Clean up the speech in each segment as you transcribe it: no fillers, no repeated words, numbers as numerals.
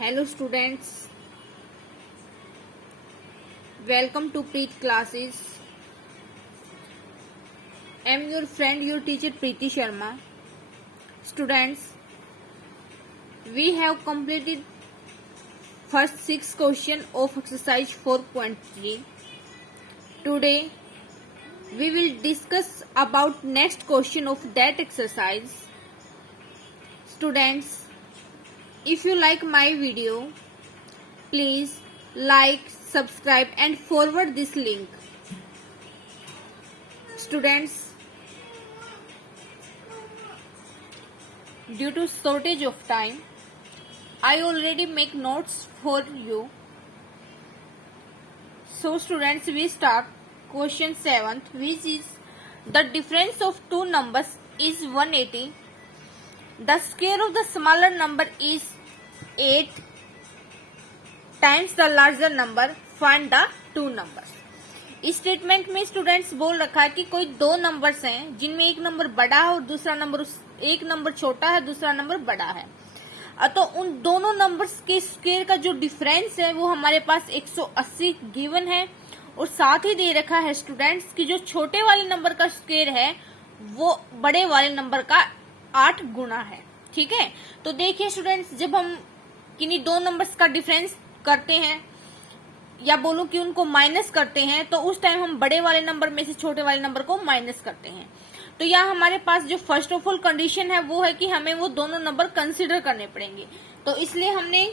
Hello students, welcome to Preet classes. I am your friend, your teacher Preeti Sharma. Students, we have completed first 6 question of exercise 4.3. Today we will discuss about next question of that exercise. Students, if you like my video, please like, subscribe and forward this link. Students, due to shortage of time, I already make notes for you. So students, we start question 7th, which is the difference of two numbers is 180. The square of the smaller number is 8 times the larger number. Find the two numbers. इस statement में students बोल रखा है कि कोई दो numbers हैं जिनमें एक नंबर बड़ा है और दूसरा नंबर एक नंबर छोटा है, दूसरा नंबर बड़ा है। तो उन दोनों नंबर्स के स्क्वायर का जो डिफरेंस है वो हमारे पास 180 गिवन है और साथ ही दे रखा है स्टूडेंट्स कि जो छोटे वाले नंबर का स्क्वायर है वो बड़े वाले नंबर का 8 गुना है। ठीक है, तो देखिए स्टूडेंट्स, जब हम किन्हीं दो नंबर्स का डिफरेंस करते हैं या बोलूं कि उनको माइनस करते हैं तो उस टाइम हम बड़े वाले नंबर में से छोटे वाले नंबर को माइनस करते हैं। तो यहाँ हमारे पास जो फर्स्ट ऑफ ऑल कंडीशन है वो है कि हमें वो दोनों नंबर कंसीडर करने पड़ेंगे। तो इसलिए हमने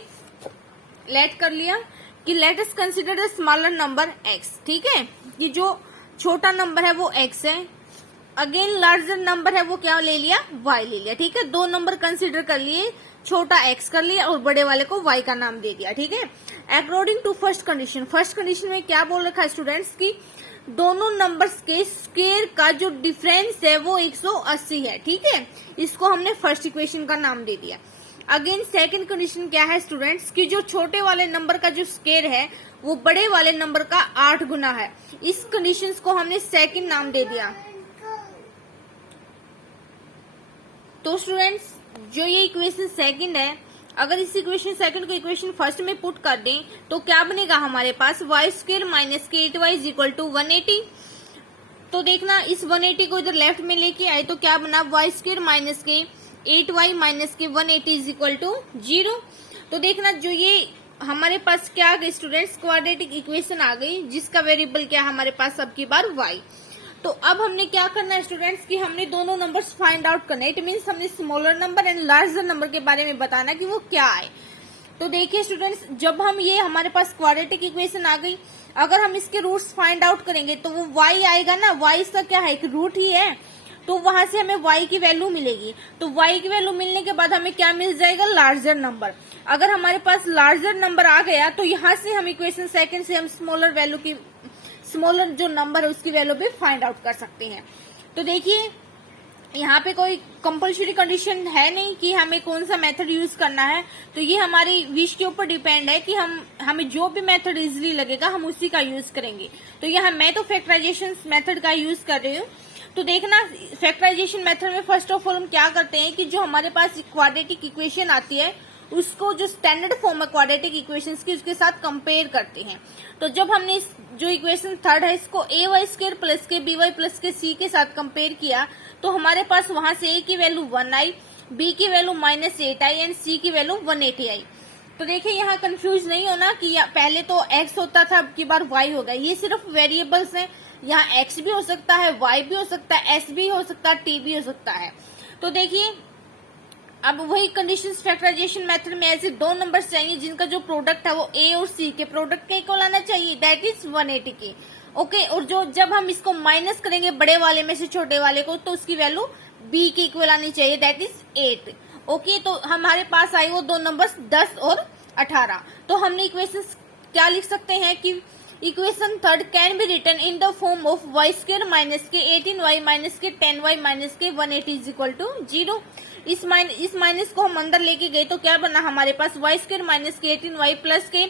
लेट कर लिया कि let us consider the smaller number x। ठीक है, कि जो छोटा नंबर है वो x है, अगेन लार्जर नंबर है वो क्या ले लिया, y ले लिया। ठीक है, दो नंबर कंसीडर कर लिए, छोटा x कर लिया और बड़े वाले को y का नाम दे दिया। ठीक है, अकॉर्डिंग टू फर्स्ट कंडीशन में क्या बोल रखा है स्टूडेंट्स की दोनों नंबर्स के स्क्वायर का जो डिफरेंस है वो 180 है। ठीक है, इसको हमने फर्स्ट इक्वेशन का नाम दे दिया। अगेन सेकंड कंडीशन क्या है स्टूडेंट्स की जो छोटे वाले नंबर का जो स्क्वायर है वो बड़े वाले नंबर का 8 गुना है। इस कंडीशन को हमने सेकंड नाम दे दिया। तो स्टूडेंट्स, जो ये इक्वेशन सेकंड है, अगर इस इक्वेशन सेकंड को इक्वेशन फर्स्ट में पुट कर दें तो क्या बनेगा हमारे पास y स्क्वायर माइनस के 8y इज इक्वल टू 180। तो देखना, इस 180 को इधर लेफ्ट में लेके आए तो क्या बना, y स्क्वायर माइनस के 8y माइनस के 180 इज इक्वल टू 0। तो देखना, जो ये हमारे पास क्या आ गई स्टूडेंट्स, क्वाड्रेटिक इक्वेशन आ गई जिसका वेरिएबल क्या हमारे पास अब की बार y। तो अब हमने क्या करना है स्टूडेंट्स कि हमने दोनों नंबर्स फाइंड आउट करना है। इट मीन्स हमने smaller number and larger number के बारे में बताना कि वो क्या है। तो देखिए स्टूडेंट्स, जब हम ये हमारे पास क्वाड्रेटिक इक्वेशन आ गई, अगर हम इसके रूट्स फाइंड आउट करेंगे तो वो y आएगा ना, y इसका क्या है, एक रूट ही है, तो वहां से हमें y की वैल्यू मिलेगी। तो y की वैल्यू मिलने के बाद हमें क्या मिल जाएगा, लार्जर नंबर। अगर हमारे पास लार्जर नंबर आ गया तो यहाँ से हम इक्वेशन सेकंड से हम स्मॉलर जो नंबर है उसकी वैल्यू भी फाइंड आउट कर सकते हैं। तो देखिए, यहाँ पे कोई कंपल्सरी कंडीशन है नहीं कि हमें कौन सा मेथड यूज करना है। तो ये हमारी विश के ऊपर डिपेंड है कि हमें जो भी मेथड इजीली लगेगा हम उसी का यूज करेंगे। तो यहाँ मैं तो फैक्टराइजेशन मेथड का यूज कर रही हूँ। तो देखना, फैक्टराइजेशन मेथड में फर्स्ट ऑफ ऑल हम क्या करते हैं कि जो हमारे पास क्वाड्रेटिक इक्वेशन आती है उसको जो स्टैंडर्ड फॉर्म है क्वाड्रेटिक इक्वेशंस की उसके साथ कंपेयर करते हैं। तो जब हमने इस जो इक्वेशन थर्ड है इसको ay स्क्वायर प्लस के by प्लस के c के साथ कंपेयर किया तो हमारे पास वहां से a की वैल्यू 1 आई, b की वैल्यू -8 आई एंड c की वैल्यू 180 आई। तो देखिए, यहाँ कंफ्यूज नहीं होना कि पहले तो x होता था अब की बार y हो गया। ये सिर्फ वेरिएबल्स हैं, यहाँ x भी हो सकता है, y भी हो सकता है, s भी हो सकता है, t भी हो सकता है। तो देखिए, अब वही कंडीशंस फैक्टराइजेशन मेथड में ऐसे दो नंबर्स चाहिए जिनका जो प्रोडक्ट है वो a और c के प्रोडक्ट के इक्वल आना चाहिए, दैट इज 180 की। ओके, और जो जब हम इसको माइनस करेंगे बड़े वाले में से छोटे वाले को तो उसकी वैल्यू b के इक्वल आनी चाहिए, दैट इज 8। ओके, तो हमारे पास आई वो दो नंबर्स 10 और 18। तो हमने इक्वेशन क्या लिख सकते हैं कि equation third can be written in the form of y square minus के 18y माइनस के 10y माइनस के 180 इज इक्वल टू 0। इस माइनस को हम अंदर लेके गए तो क्या बना हमारे पास, y स्क्वायर माइनस के 18y प्लस के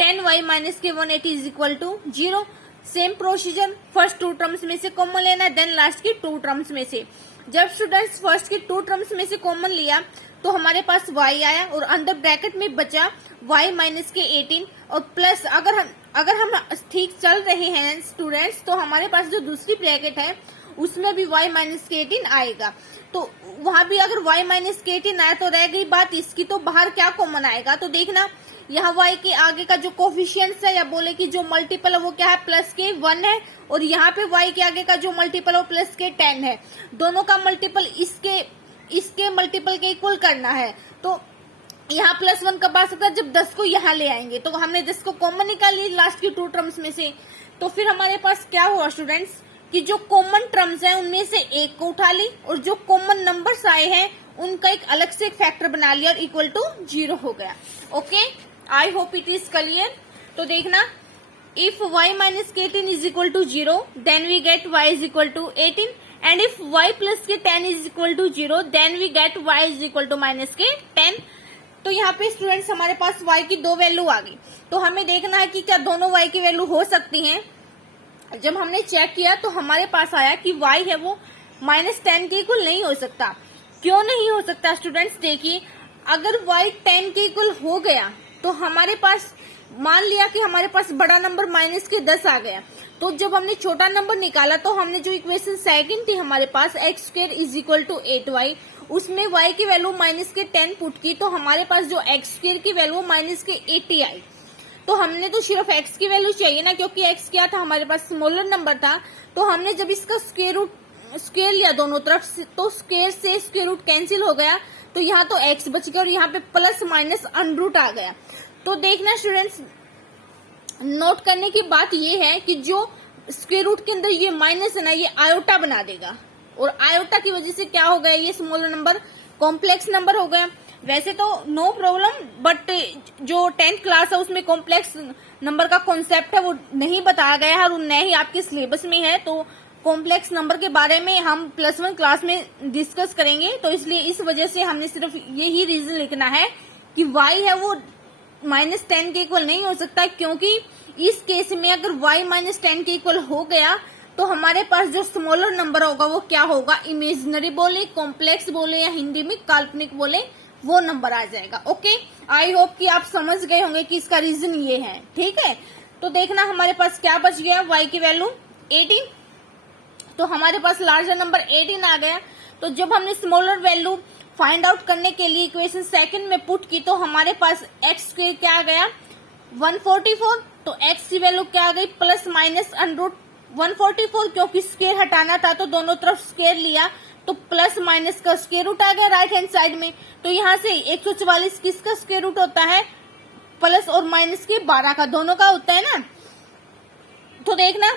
10y माइनस के 180 is equal to 0। Same procedure, first two terms में से कॉमन लेना है, देन लास्ट की टू टर्म्स में से। जब स्टूडेंट्स फर्स्ट की टू टर्म्स में से कॉमन लिया तो हमारे पास y आया और अंदर ब्रैकेट में बचा y माइनस के 18 और प्लस अगर हम ठीक चल रहे हैं स्टूडेंट्स तो हमारे पास जो दूसरी ब्रैकेट है उसमें भी y माइनस के 18 आएगा। तो वहां भी अगर y माइनस के 18 आया तो रह गई बात इसकी, तो बाहर क्या कॉमन आएगा। तो देखना यहाँ y के आगे का जो कोफिशिएंट्स है या बोले कि जो मल्टीपल है वो क्या है, प्लस के 1 है, और यहाँ पे y के आगे का जो मल्टीपल है वो प्लस के 10 है। दोनों का मल्टीपल इसके मल्टीपल के इक्वल करना है। तो यहाँ +1 कब आ सकता है, जब 10 को यहाँ ले आएंगे। तो हमने 10 को कॉमन निकाल ली लास्ट की 2 टर्म्स में से। तो फिर हमारे पास क्या हुआ स्टूडेंट्स कि जो कॉमन टर्म्स हैं उनमें से एक को उठा ली और जो कॉमन नंबर्स आए हैं उनका एक अलग से एक फैक्टर बना लिया और इक्वल टू 0 हो गया। Okay, I hope it is clear. तो देखना, इफ y माइनस के 18 is equal to 0 then we get y is equal to 18 and if y plus के 10 is equal to 0 then we get y is equal to minus के 10। तो यहाँ पे students हमारे पास y की 2 वैल्यू आ गई। तो हमें देखना है कि क्या दोनों y की वैल्यू हो सकती हैं। जब हमने चेक किया तो हमारे पास आया कि y है वो -10 के इक्वल नहीं हो सकता। क्यों नहीं हो सकता स्टूडेंट्स, देखिए अगर y 10 के इक्वल हो गया तो हमारे पास मान लिया कि हमारे पास बड़ा नंबर -10 आ गया। तो जब हमने छोटा नंबर निकाला तो हमने जो इक्वेशन सेकंड थी हमारे पास x² is equal to 8y, उसमें y की वैल्यू -10 पुट की तो हमारे पास जो x² की वैल्यू -80 आई। तो हमने तो सिर्फ x की वैल्यू चाहिए ना, क्योंकि x क्या था हमारे पास स्मॉलर नंबर था। तो हमने जब इसका स्क्वायर लिया दोनों तरफ तो स्क्वायर से स्क्वायर रूट कैंसिल हो गया, तो यहाँ तो x बच गया और यहाँ पे प्लस माइनस अनरूट आ गया। तो देखना स्टूडेंट्स, नोट करने की बात ये है कि जो स्क्वायर रूट के अंदर ये माइनस है ना, ये आयोटा बना देगा और आयोटा की वजह से क्या हो गया, ये स्मॉलर नंबर कॉम्प्लेक्स नंबर हो गया। वैसे तो नो प्रॉब्लम, बट जो 10th क्लास है उसमें कॉम्प्लेक्स नंबर का कॉन्सेप्ट है वो नहीं बताया गया है और न ही आपके सिलेबस में है। तो कॉम्प्लेक्स नंबर के बारे में हम +1 क्लास में डिस्कस करेंगे। तो इसलिए इस वजह से हमने सिर्फ यही रीजन लिखना है कि y है वो -10 के इक्वल नहीं हो सकता, क्योंकि इस केस में अगर y -10 के इक्वल हो गया तो हमारे पास जो स्मॉलर नंबर होगा वो क्या होगा, इमेजिनरी बोले, कॉम्प्लेक्स बोले या हिंदी में काल्पनिक बोले, वो नंबर आ जाएगा। ओके, आई होप कि आप समझ गए होंगे कि इसका रीजन ये है। ठीक है, तो देखना हमारे पास क्या बच गया, y की वैल्यू 18। तो हमारे पास लार्जर नंबर 18 आ गया। तो जब हमने स्मॉलर वैल्यू फाइंड आउट करने के लिए इक्वेशन सेकंड में पुट की तो हमारे पास x² क्या आ गया 144। तो x की वैल्यू क्या आ गई, प्लस माइनस अंडर 144, क्योंकि स्क्वायर हटाना था तो दोनों तरफ स्क्वायर लिया तो प्लस माइनस का स्क्वायर रूट आ गया राइट हैंड साइड में। तो यहाँ से 144 किसका स्क्वायर रूट होता है, प्लस और माइनस के 12 का, दोनों का होता है ना। तो देखना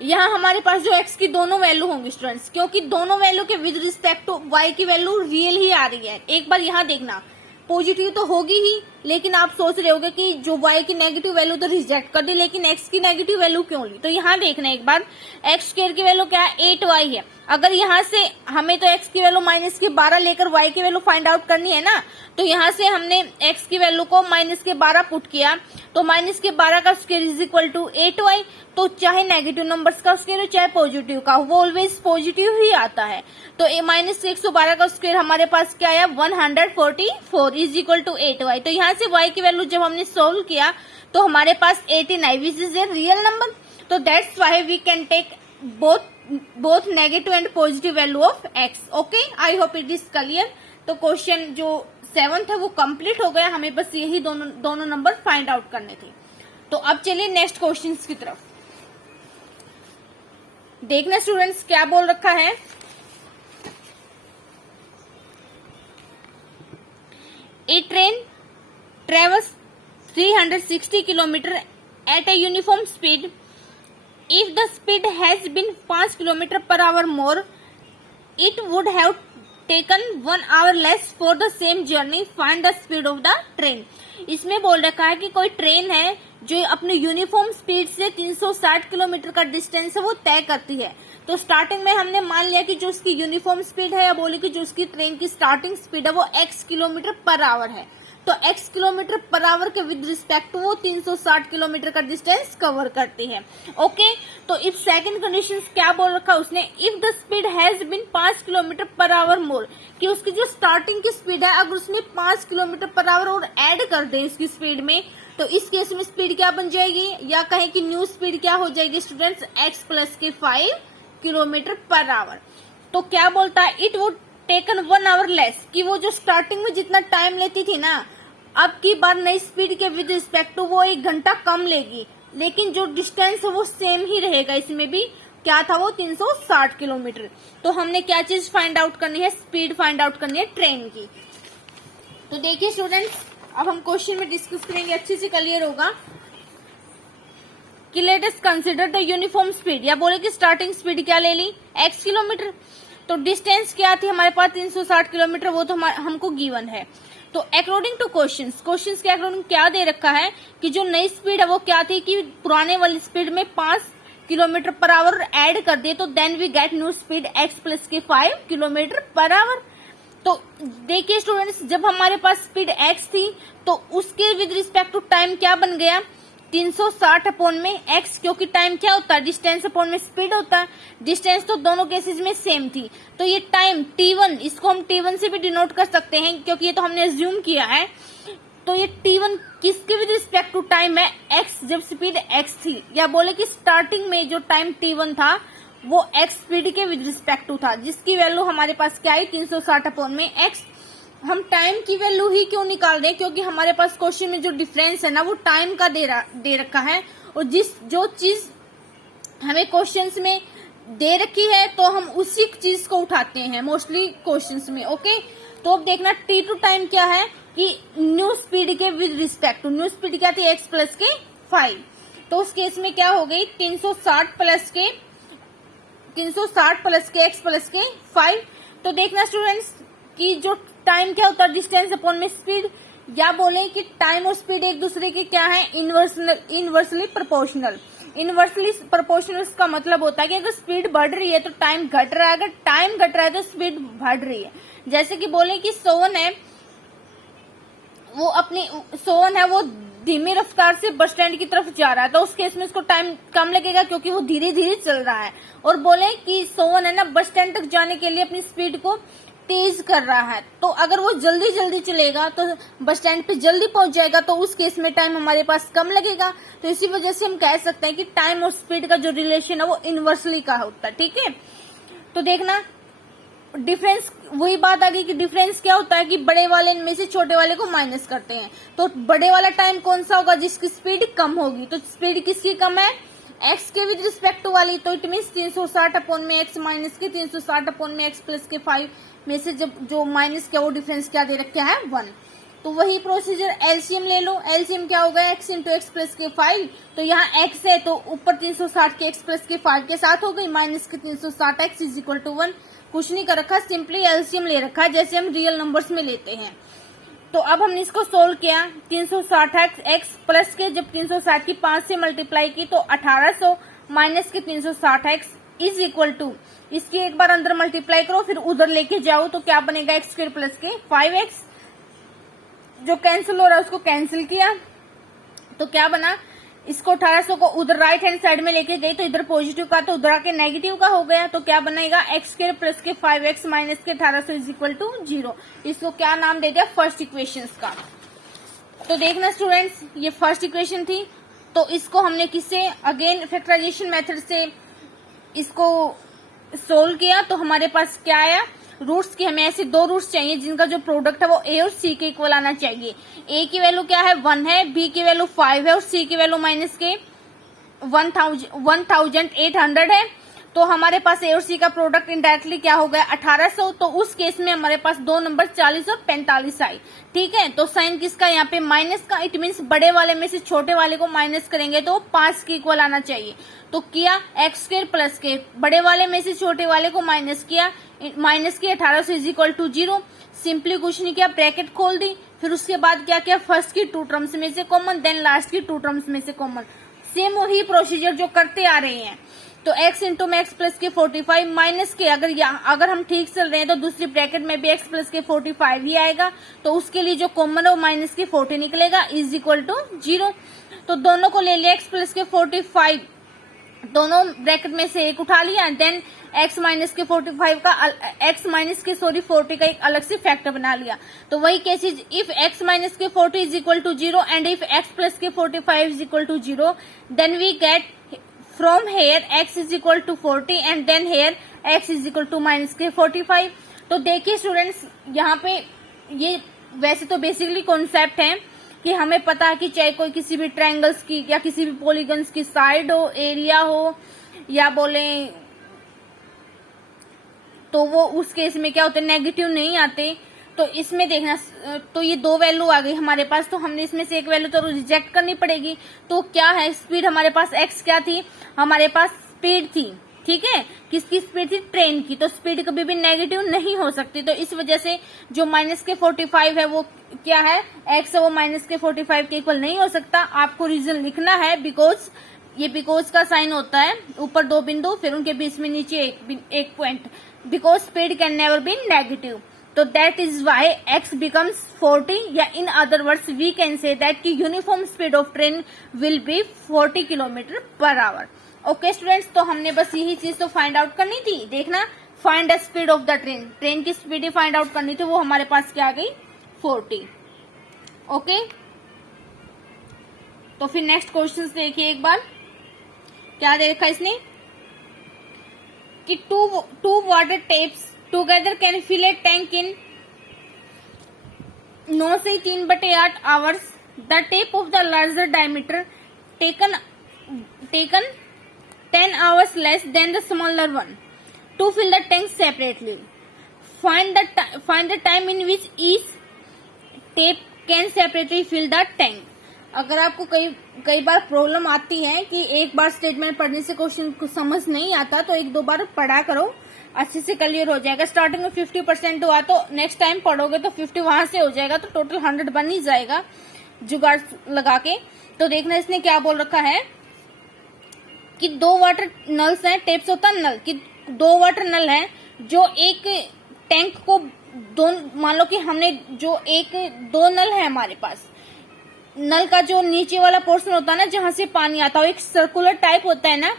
यहाँ हमारे पास जो x की दोनों वैल्यू होंगी स्टूडेंट्स, क्योंकि दोनों वैल्यू के विद रिस्पेक्ट टू y की वैल्यू रियल ही आ रही है। एक बार यहाँ देखना, पॉजिटिव तो होगी ही, लेकिन आप सोच रहे होगे कि जो y की नेगेटिव वैल्यू तो रिजेक्ट कर दी, लेकिन x की नेगेटिव वैल्यू क्यों ली। तो यहाँ देखना एक बार, x² की वैल्यू क्या है 8y है। अगर यहाँ से हमें तो x की वैल्यू -12 लेकर y की वैल्यू फाइंड आउट करनी है ना, तो यहाँ से हमने x की वैल्यू को -12 पुट किया तो -12 का square is equal to 8y। तो चाहे नेगेटिव नंबर्स का स्क्वायर हो चाहे पॉजिटिव का, वो ऑलवेज पॉजिटिव ही आता है। तो -112 का स्क्वायर हमारे पास क्या आया 144 इज इक्वल टू 8y। तो यहाँ से y की वैल्यू जब हमने सोल्व किया तो हमारे पास 18 I which is a real number. तो that's why we can take both negative and positive value of x। Okay, I hope it is clear. तो क्वेश्चन जो 7th है वो कंप्लीट हो गया, हमें बस यही दोनों नंबर फाइंड आउट करने थे। तो अब चलिए नेक्स्ट क्वेश्चन की तरफ। देखना स्टूडेंट्स क्या बोल रखा है, a train travels 360 kilometre at a uniform speed. If the speed has been 5 km per hour more, it would have taken 1 hour less for the same journey. Find the speed of the train. इसमें बोल रखा है कि कोई train है जो अपने uniform speed से 360 किलोमीटर का डिस्टेंस है वो तय करती है। तो स्टार्टिंग में हमने मान लिया कि जो उसकी यूनिफॉर्म स्पीड है या बोले कि जो उसकी ट्रेन की स्टार्टिंग स्पीड है वो x किलोमीटर पर आवर है। तो x किलोमीटर पर आवर के विद रिस्पेक्ट टू वो 360 किलोमीटर का डिस्टेंस कवर करती है। ओके, तो इफ सेकंड कंडीशन क्या बोल रखा उसने, if the speed has been 5 kilometre per hour more, कि उसकी जो स्टार्टिंग की स्पीड है अगर उसमें 5 किलोमीटर पर आवर और ऐड कर दे इसकी स्पीड में, तो इस केस में स्पीड क्या बन जाएगी, या कहें कि न्यू स्पीड क्या हो जाएगी स्टूडेंट्स, x प्लस के 5 किलोमीटर पर आवर। तो क्या बोलता है, it would taken 1 our less, कि वो जो स्टार्टिंग में जितना टाइम लेती थी ना, अब की बार नई स्पीड के विद रिस्पेक्ट टू वो 1 घंटा कम लेगी, लेकिन जो डिस्टेंस है वो सेम ही रहेगा। इसमें भी क्या था, वो 360 किलोमीटर। तो हमने क्या चीज फाइंड आउट करनी है, स्पीड फाइंड आउट करनी है ट्रेन की। तो देखिए स्टूडेंट्स, अब हम क्वेश्चन में डिस्कस करेंगे, अच्छे से क्लियर होगा कि let us consider the uniform speed, या बोले कि स्टार्टिंग स्पीड क्या ले ली, x किलोमीटर। तो डिस्टेंस क्या थी हमारे पास 360 किलोमीटर, वो तो हमको गिवन है। तो अकॉर्डिंग टू क्वेश्चंस के अकॉर्डिंग क्या दे रखा है कि जो नई स्पीड है वो क्या थी, कि पुराने वाली स्पीड में 5 किलोमीटर पर आवर ऐड कर दिए, तो then we get new speed x plus के 5 किलोमीटर पर आवर। तो देखिए स्टूडेंट्स, जब हमारे पास स्पीड x थी तो उसके विद रिस्पेक्ट टू टाइम क्या बन गया, 360 अपॉन में x, क्योंकि टाइम क्या होता है, डिस्टेंस अपॉन में स्पीड होता है। डिस्टेंस तो दोनों केसेस में सेम थी, तो ये टाइम t1, इसको हम t1 से भी डिनोट कर सकते हैं, क्योंकि ये तो हमने अज्यूम किया है। तो ये t1 किसके विद रिस्पेक्ट टू टाइम है, x, जब स्पीड x थी, या बोले कि स्टार्टिंग में जो टाइम t1 था वो x स्पीड के विद रिस्पेक्ट टू था, जिसकी वैल्यू हमारे पास क्या है, 360 अपॉन में x। हम टाइम की वैल्यू ही क्यों निकाल रहे हैं, क्योंकि हमारे पास क्वेश्चन में जो डिफरेंस है ना वो टाइम का दे रखा है, और जो चीज हमें क्वेश्चंस में दे रखी है तो हम उसी चीज को उठाते हैं मोस्टली क्वेश्चंस में। ओके, तो अब देखना t2 टाइम क्या है, कि न्यू स्पीड के with respect to, new speed क्या थी, x प्लस के 5। तो उस केस में क्या हो गई, 360 प्लस के x प्लस के 5। तो देखना स्टूडेंट्स कि जो टाइम क्या होता है, डिस्टेंस अपॉन में स्पीड, या बोले कि टाइम और स्पीड एक दूसरे के क्या है, इनवर्सली प्रोपोर्शनल। इनवर्सली प्रोपोर्शनल का मतलब होता है कि अगर स्पीड बढ़ रही है तो टाइम घट रहा है, अगर टाइम घट रहा है तो स्पीड बढ़ रही है। जैसे कि बोले कि सोवन है वो धीमी रफ्तार से बस स्टैंड की तरफ जा रहा है, तो उस केस में उसको टाइम कम लगेगा क्योंकि वो धीरे धीरे चल रहा है। और बोले कि सोवन है ना बस स्टैंड तक जाने के लिए अपनी स्पीड को तेज कर रहा है, तो अगर वो जल्दी चलेगा तो बस स्टैंड पे जल्दी पहुंच जाएगा, तो उस केस में टाइम हमारे पास कम लगेगा। तो इसी वजह से हम कह सकते हैं कि टाइम और स्पीड का जो रिलेशन है वो इनवर्सली का होता है। ठीक है, तो देखना डिफरेंस, वही बात आ गई कि डिफरेंस क्या होता है कि बड़े वाले में से छोटे वाले को माइनस करते हैं। तो बड़े वाला टाइम कौन सा होगा, जिसकी स्पीड कम होगी। तो स्पीड किसकी कम है, x के विद रिस्पेक्ट टू वाली, तो इट मीन्स 360 अपॉन में x माइनस के 360 अपॉन में x प्लस के 5 में से जब जो माइनस क्या वो डिफरेंस क्या दे रखा है 1। तो वही प्रोसीजर एलसीएम ले लो, एलसीएम क्या होगा, x इंटू एक्स प्लस के 5। तो यहाँ x है तो ऊपर 360 के x प्लस के 5 के साथ हो गई, माइनस के 360 x इज इक्वल टू 1। कुछ नहीं कर रखा, सिंपली एलसीएम ले रखा है जैसे हम रियल नंबर्स में लेते हैं। तो अब हमने इसको सोल्व किया, 360 x प्लस के जब 360 की 5 से मल्टीप्लाई की तो 1800 माइनस के 360 x इज इक्वल टू, इसकी एक बार अंदर मल्टीप्लाई करो फिर उधर लेके जाओ तो क्या बनेगा, x स्क्वायर प्लस के 5x। जो कैंसिल हो रहा है उसको कैंसिल किया तो क्या बना, इसको 1800 को उधर राइट हैंड साइड में लेके गई तो इधर पॉजिटिव का तो उधर आके नेगेटिव का हो गया, तो क्या बनेगा, x स्क्वायर प्लस के 5x माइनस के 1800 इज इक्वल टू 0। इसको क्या नाम दे दिया, फर्स्ट इक्वेशन का। तो देखना स्टूडेंट्स, ये फर्स्ट इक्वेशन थी, तो इसको हमने किससे, अगेन फैक्टराइजेशन मेथड से इसको सोल्व किया। तो हमारे पास क्या आया, रूट्स के हमें ऐसे 2 रूट्स चाहिए जिनका जो प्रोडक्ट है वो a और c के इक्वल आना चाहिए। a की वैल्यू क्या है 1 है, b की वैल्यू 5 है और c की वैल्यू माइनस के 1800 है। तो हमारे पास a और c का प्रोडक्ट इनडायरेक्टली क्या हो गया 1800। तो उस केस में हमारे पास 2 नंबर 40 और 45 आई। ठीक है, तो साइन किसका यहाँ पे माइनस का, इट मीन्स बड़े वाले में से छोटे वाले को माइनस करेंगे तो 5 के इक्वल आना चाहिए। तो किया x स्क्वायर प्लस के बड़े वाले में से छोटे वाले को माइनस किया, माइनस के 1800 इज इक्वल टू 0। सिंपली कुछ नहीं किया, ब्रैकेट खोल दी, फिर उसके बाद क्या किया, फर्स्ट की 2 टर्म्स में से कॉमन, देन लास्ट की 2 टर्म्स में से कॉमन। सेम वही प्रोसीजर जो करते आ रहे हैं। तो x इंटू में x प्लस के 45 माइनस के, अगर हम ठीक चल रहे हैं तो दूसरी ब्रैकेट में भी x प्लस के 45 ही आएगा, तो उसके लिए जो कॉमन है वो माइनस के 40 निकलेगा इज इक्वल टू 0। तो दोनों को ले लिया x प्लस के 45, दोनों ब्रैकेट में से एक उठा लिया, देन x माइनस के 45 का x माइनस के 40 का एक अलग से फैक्टर बना लिया। तो वही case is if x minus के 40 is equal to 0 and if x plus के 45 is equal to 0, then we get from here x is equal to 40 and then here x is equal to minus के 45। तो देखिए students, यहाँ पे ये वैसे तो बेसिकली कॉन्सेप्ट है कि हमें पता है कि चाहे कोई किसी भी ट्रायंगल्स की या किसी भी पॉलीगन्स की साइड हो, एरिया हो, या बोले तो वो उस केस में क्या होते हैं, नेगेटिव नहीं आते। तो इसमें देखना, तो ये दो वैल्यू आ गई हमारे पास, तो हमने इसमें से एक वैल्यू तो रिजेक्ट करनी पड़ेगी। तो क्या है, स्पीड हमारे पास x क्या थी, हमारे पास स्पीड थी, ठीक है। किसकी स्पीड थी, ट्रेन की। तो स्पीड कभी भी नेगेटिव नहीं हो सकती, तो इस वजह से जो माइनस के 45 है वो क्या है, x है, वो माइनस के 45 के इक्वल नहीं हो सकता। आपको रीजन लिखना है, बिकॉज ये बिकॉज का साइन होता है, ऊपर दो बिंदु फिर उनके बीच में नीचे एक point, because speed can never be negative. तो that is why x becomes 40, या in other words we can say that की uniform speed of train will be 40 kilometre per hour. Okay students, तो हमने बस यही चीज तो फाइंड आउट करनी थी। देखना, find the speed of the train, train की स्पीड ही फाइंड आउट करनी थी, वो हमारे पास क्या आ गई, 40। ओके, तो फिर नेक्स्ट क्वेश्चन देखिए एक बार, क्या दे रखा इसने कि two water taps together can fill a tank in 9 से 3/8 hours. The tap of the larger diameter taken 10 hours less than the smaller one to fill the tank separately. Find the time in which each tape can separately fill the tank. अगर आपको कई बार problem आती है कि एक बार statement पढ़ने से question को समझ नहीं आता, तो एक दो बार पढ़ा करो, अच्छे से क्लियर हो जाएगा। स्टार्टिंग में 50% हुआ तो नेक्स्ट टाइम पढ़ोगे तो 50 वहां से हो जाएगा, तो टोटल 100 बन ही जाएगा जुगाड़ लगा के। तो देखना इसने क्या बोल रखा है कि 2 वाटर नल्स हैं, टेप्स होता है नल, कि 2 वाटर नल हैं जो एक टैंक को मान लो कि हमने जो 2 नल है हमारे पास, नल का जो नीचे वाला पोर्शन होता है ना जहां से पानी आता है, एक सर्कुलर टाइप होता है ना,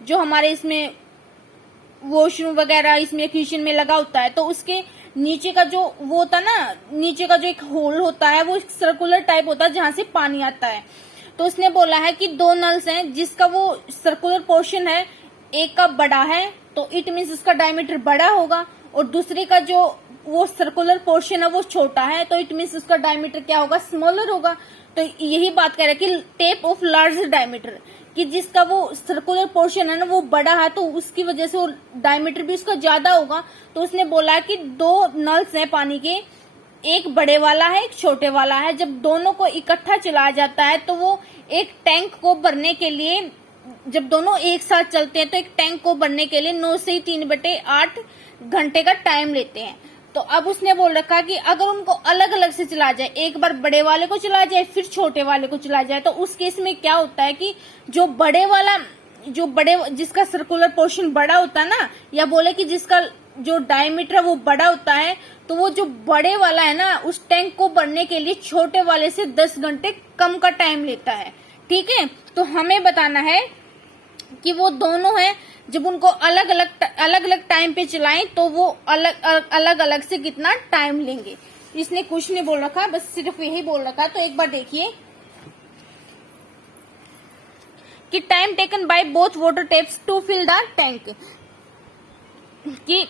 जो हमारे इसमें वॉशरूम वगैरह इसमें किचन में लगा होता है, तो उसके नीचे का जो वो होता है ना, नीचे का जो एक होल होता है वो एक सर्कुलर टाइप होता है जहां से पानी आता है। तो उसने बोला है कि 2 नल्स हैं जिसका वो सर्कुलर पोर्शन है, एक का बड़ा है तो इट मीन्स उसका डायमीटर बड़ा होगा, और दूसरे का जो वो सर्कुलर पोर्शन है वो छोटा है, तो इट मीन्स उसका डायमीटर क्या होगा, स्मॉलर होगा। तो यही बात कर रहे हैं कि टेप ऑफ लार्ज डायमीटर, कि जिसका वो सर्कुलर पोर्शन है ना वो बड़ा है, तो उसकी वजह से वो डायमीटर भी उसका ज्यादा होगा। तो उसने बोला कि 2 नल्स हैं पानी के, एक बड़े वाला है एक छोटे वाला है, जब दोनों को इकट्ठा चलाया जाता है तो वो एक टैंक को भरने के लिए, जब दोनों एक साथ चलते हैं तो एक टैंक को भरने के लिए 9 से 3/8 घंटे का टाइम लेते हैं। तो अब उसने बोल रखा कि अगर उनको अलग अलग से चला जाए, एक बार बड़े वाले को चला जाए फिर छोटे वाले को चला जाए, तो उस केस में क्या होता है कि जो बड़े वाला, जिसका सर्कुलर पोर्शन बड़ा होता है ना, या बोले कि जिसका जो डायमीटर वो बड़ा होता है, तो वो जो बड़े वाला है ना उस टैंक को भरने के लिए छोटे वाले से 10 घंटे कम का टाइम लेता है। ठीक है, तो हमें बताना है कि वो दोनों हैं, जब उनको अलग अलग टाइम पे चलाएं तो वो अलग अलग से कितना टाइम लेंगे। इसने कुछ नहीं बोल रखा, बस सिर्फ यही बोल रखा। तो एक बार देखिए कि time taken by both water taps to fill the tank, कि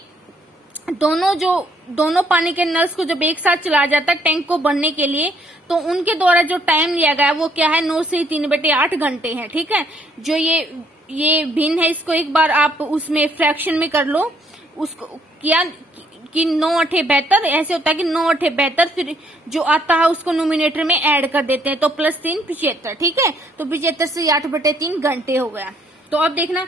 दोनों पानी के नल्स को जब एक साथ चलाया जाता है टैंक को भरने के लिए, तो उनके द्वारा जो टाइम लिया गया है वो क्या है, 9 से 3/8 घंटे है। ठीक है, जो ये भिन्न है, इसको एक बार आप उसमें फ्रैक्शन में कर लो, उसको किया कि 9×8 72, ऐसे होता है कि 9×8 72, फिर जो आता है उसको नोमिनेटर में ऐड कर देते हैं, तो +3 75। ठीक है, तो 75 से 8/3 घंटे हो गया। तो अब देखना,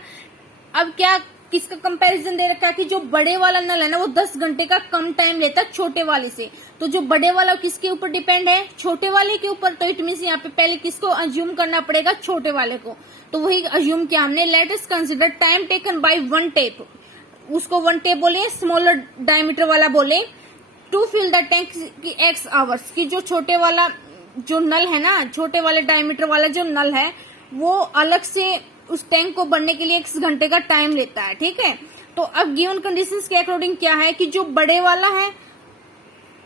अब क्या किसका कंपैरिजन दे रखा है कि जो बड़े वाला नल है ना वो 10 घंटे का कम टाइम लेता है छोटे वाले से। तो जो बड़े वाला किसके ऊपर डिपेंड है, छोटे वाले के ऊपर। तो इट मीन्स यहाँ पे पहले किसको अज्यूम करना पड़ेगा, छोटे वाले को। तो वही अज्यूम किया हमने। Let us consider time taken by one tape, उसको वन टेप बोले, स्मॉलर डायमीटर वाला बोले, टू फिल द टैंक की x आवर्स, की जो छोटे वाला जो नल है ना, छोटे वाले डायमीटर वाला जो नल है वो अलग से उस टैंक को भरने के लिए x घंटे का टाइम लेता है। ठीक है, तो अब गिवन कंडीशंस के अकॉर्डिंग क्या है कि जो बड़े वाला है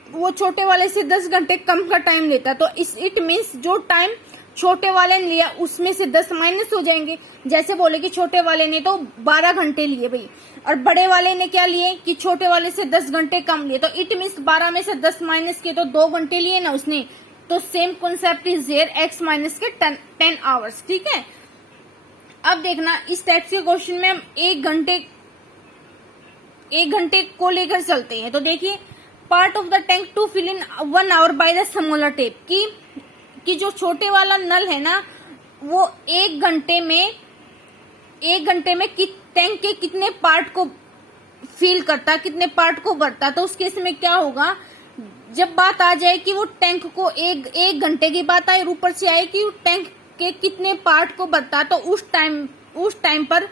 वो छोटे वाले से 10 घंटे कम का टाइम लेता है। तो इट मीन्स जो टाइम छोटे वाले ने लिया उसमें से 10 माइनस हो जाएंगे। जैसे बोले कि छोटे वाले ने तो 12 घंटे लिए भाई, और बड़े वाले ने क्या लिए कि छोटे वाले से 10 घंटे कम लिए। तो इट मीन्स 12 में से 10 माइनस किए तो 2 घंटे लिए ना उसने। तो same concept is there, x minus के 10 आवर्स। ठीक है, अब देखना इस टाइप के क्वेश्चन में हम एक घंटे को लेकर चलते हैं। तो देखिए, part of the tank to fill in 1 hour by the smaller tap, कि जो छोटे वाला नल है ना वो एक घंटे में टैंक के कितने पार्ट को फिल करता है, कितने पार्ट को भरता है। तो उस केस में क्या होगा, जब बात आ जाए कि वो टैंक को एक घंटे की बात आए, ऊपर से आए कि टैंक के कितने पार्ट को भरता, तो उस टाइम पर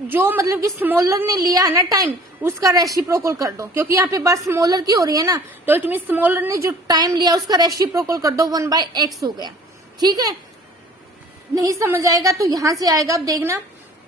जो मतलब कि स्मॉलर ने लिया है ना टाइम, उसका रेसिप्रोकल कर दो, क्योंकि यहाँ पे बात स्मॉलर की हो रही है ना। तो इट मीन स्मॉलर ने जो टाइम लिया उसका रेसिप्रोकल कर दो, 1/x हो गया। ठीक है, नहीं समझ आएगा तो यहां से आएगा। अब देखना,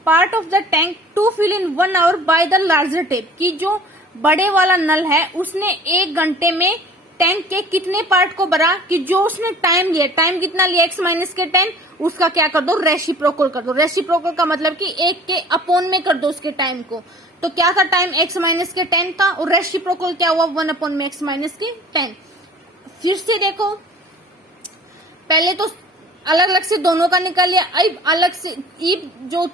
part of the tank to fill in 1 hour by the larger tap, कि जो बड़े वाला नल है उसने एक घंटे में टैंक के कितने पार्ट को भरा, कि जो उसने टाइम लिया, टाइम कितना लिया x माइनस के 10, उसका क्या कर दो, रेसिप्रोकल कर दो। रेसिप्रोकल का मतलब कि एक के अपॉन में कर दो उसके टाइम को। तो क्या था, टाइम x माइनस के 10 था, और रेसिप्रोकल क्या हुआ, 1 अपॉन में x माइनस के 10। फिर से देखो, पहले तो अलग अलग से दोनों का निकाल लिया, अब अलग से जो